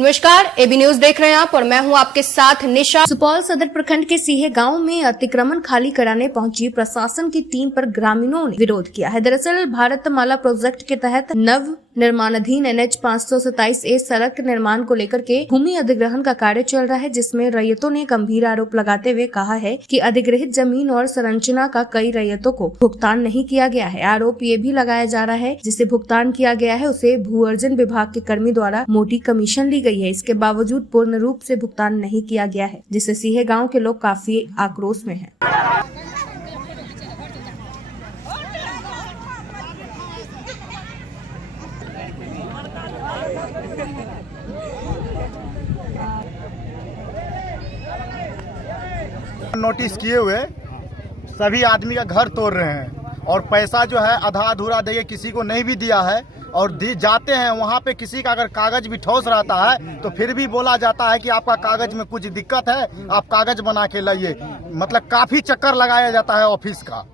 नमस्कार, AB news देख रहे हैं आप और मैं हूं आपके साथ निशा। सुपौल सदर प्रखंड के सीहे गांव में अतिक्रमण खाली कराने पहुंची प्रशासन की टीम पर ग्रामीणों ने विरोध किया है। दरअसल भारतमाला प्रोजेक्ट के तहत नव निर्माणाधीन NH 527A सड़क निर्माण को लेकर के भूमि अधिग्रहण का कार्य चल रहा है, जिसमें रैयतों ने गंभीर आरोप लगाते हुए कहा है कि अधिग्रहित जमीन और संरचना का कई रैयतों को भुगतान नहीं किया गया है। आरोप ये भी लगाया जा रहा है जिसे भुगतान किया गया है उसे भू अर्जन विभाग के कर्मी द्वारा मोटी कमीशन ली गई है। इसके बावजूद पूर्ण रूप से भुगतान नहीं किया गया है, जिससे सीहे गाँव के लोग काफी आक्रोश में है। नोटिस किए हुए सभी आदमी का घर तोड़ रहे हैं और पैसा जो है आधा अधूरा देके किसी को नहीं भी दिया है और जाते हैं वहाँ पे किसी का अगर कागज भी ठोस रहता है तो फिर भी बोला जाता है कि आपका कागज में कुछ दिक्कत है, आप कागज बना के लाइए। मतलब काफी चक्कर लगाया जाता है ऑफिस का।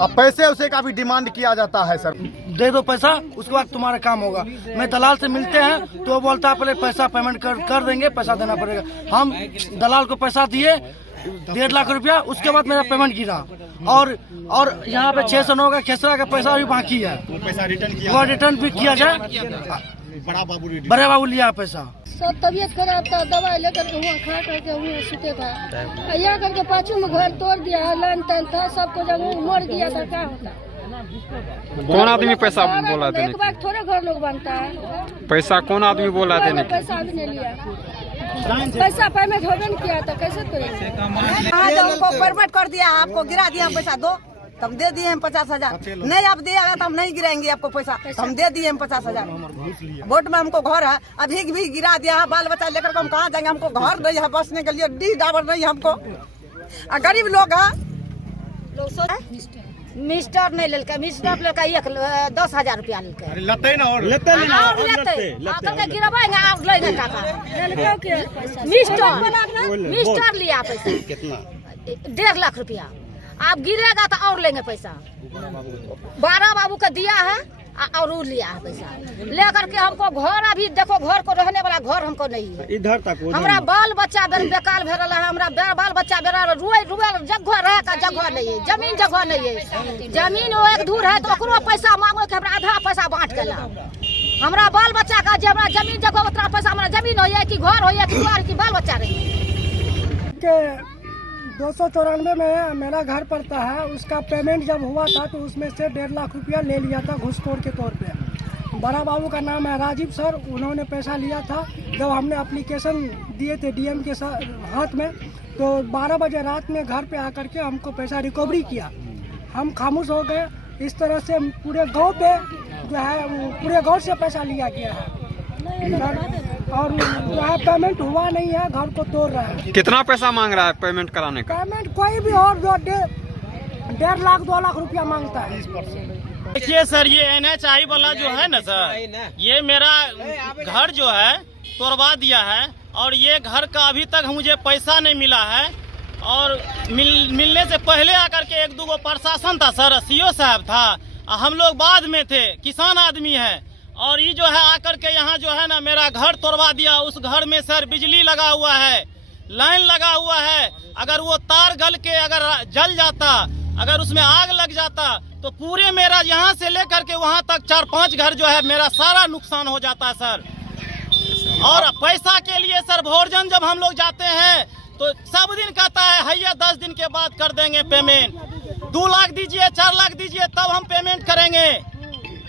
अब पैसे उसे का भी डिमांड किया जाता है। सर दे दो पैसा, उसके बाद तुम्हारा काम होगा। मैं दलाल से मिलते हैं तो वो बोलता है पहले पैसा पेमेंट कर देंगे, पैसा देना पड़ेगा। हम दलाल को पैसा दिए 1.5 लाख रुपया, उसके बाद मेरा पेमेंट गिरा और यहाँ पे 609 का खेसरा का पैसा भी बाकी है। वो पैसा रिटर्न भी किया जाए। बड़े बाबू लिया पैसा। सब तबीयत खराब था, दवाई लेकर के हुआ खा करके हुए सुते था। यहाँ करके पाछू में घर तोड़ दिया, लाइन तान था, सबको जब मर गया था क्या होता। कौन आदमी पैसा बोला देने? एक बार थोड़े घर लोग बनता है। पैसा कौन आदमी बोला देने? पैसा भी नहीं लिया, पैसा पेमेंट हो नहीं किया था, कैसे करेंगे? हमको परमिट कर दिया, आपको गिरा दिया, हम पैसा दो, तब दे दिए हम 50,000। नहीं आप दिएगा तो हम नहीं गिराएंगे आपको पैसा, हम दे दिए हम 50,000। वोट में हमको घर है, अभी भी गिरा दिया है। बाल बच्चा लेकर के हम कहाँ जाएंगे? हमको घर नहीं है बसने के लिए, डी डाबर नहीं है हमको। गरीब लोग है। मिस्टर नहीं लेके, मिस्टर लेके 10,000 रुपया लेके लते ना और लेते गिरवाएंगे आप लेंगे टाका। मिस्टर लिया पैसा कितना? 1.5 लाख रुपया। आप गिरेगा तो और लेंगे पैसा। 12 बाबू का दिया है और वो लिया है पैसा लेकर के। हमको घर अभी देखो, घर को रहने वाला घर हमको नहीं है। इधर तक हमारा बाल बच्चा बेकार भेल है, हमारा बाल बच्चा रुए जगह रहे का जगह नहीं है, जमीन जगह नहीं है। जमीन वो एक दूर है तो ओकरो पैसा मांगो के हमरा आधा पैसा बांट के ला। हमारा बाल बच्चा का हमारा जमीन जगह उतना पैसा, हमारा जमीन हो कि घर हो कि द्वार की बाल बच्चा रही। 294 में मेरा घर पड़ता है, उसका पेमेंट जब हुआ था तो उसमें से 1.5 लाख रुपया ले लिया था घूसखोर के तौर पे। बड़ा बाबू का नाम है राजीव सर, उन्होंने पैसा लिया था। जब हमने एप्लीकेशन दिए थे DM के हाथ में तो 12 बजे रात में घर पे आकर के हमको पैसा रिकवरी किया। हम खामोश हो गए। इस तरह से पूरे गाँव पे जो है पूरे गाँव से पैसा लिया गया है और जो है पेमेंट हुआ नहीं है, घर को तोड़ रहा है। कितना पैसा मांग रहा है पेमेंट कराने का? पेमेंट कोई भी और जो 1.5 लाख 2 लाख रुपया मांगता है। देखिए सर, ये NHI वाला जो है ना सर, ये मेरा घर जो है तोड़वा दिया है और ये घर का अभी तक मुझे पैसा नहीं मिला है। और मिलने से पहले आकर के 1-2 प्रशासन था सर, CO साहब था, हम लोग बाद में थे, किसान आदमी है। और ये जो है आकर के यहाँ जो है ना मेरा घर तोड़वा दिया। उस घर में सर बिजली लगा हुआ है, लाइन लगा हुआ है। अगर वो तार गल के अगर जल जाता, अगर उसमें आग लग जाता तो पूरे मेरा यहाँ से लेकर के वहाँ तक 4-5 घर जो है मेरा सारा नुकसान हो जाता है सर। और पैसा के लिए सर भोरजन जब हम लोग जाते हैं तो सब दिन कहता है हैया 10 दिन के बाद कर देंगे पेमेंट। 2 लाख दीजिए, 4 लाख दीजिए तब हम पेमेंट करेंगे।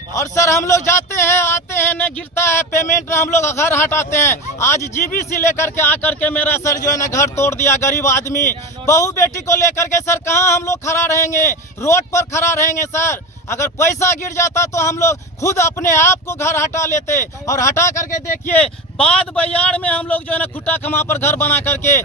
और सर हम लोग जाते हैं आते हैं, न गिरता है पेमेंट, हम लोग घर हटाते हैं। आज GBC लेकर के आकर के मेरा सर जो है ना घर तोड़ दिया। गरीब आदमी बहू बेटी को लेकर के सर कहाँ हम लोग खड़ा रहेंगे? रोड पर खड़ा रहेंगे सर। अगर पैसा गिर जाता तो हम लोग खुद अपने आप को घर हटा लेते। और हटा करके देखिए बाद बयार में हम लोग जो है ना खुट्टा कमा पर घर बना करके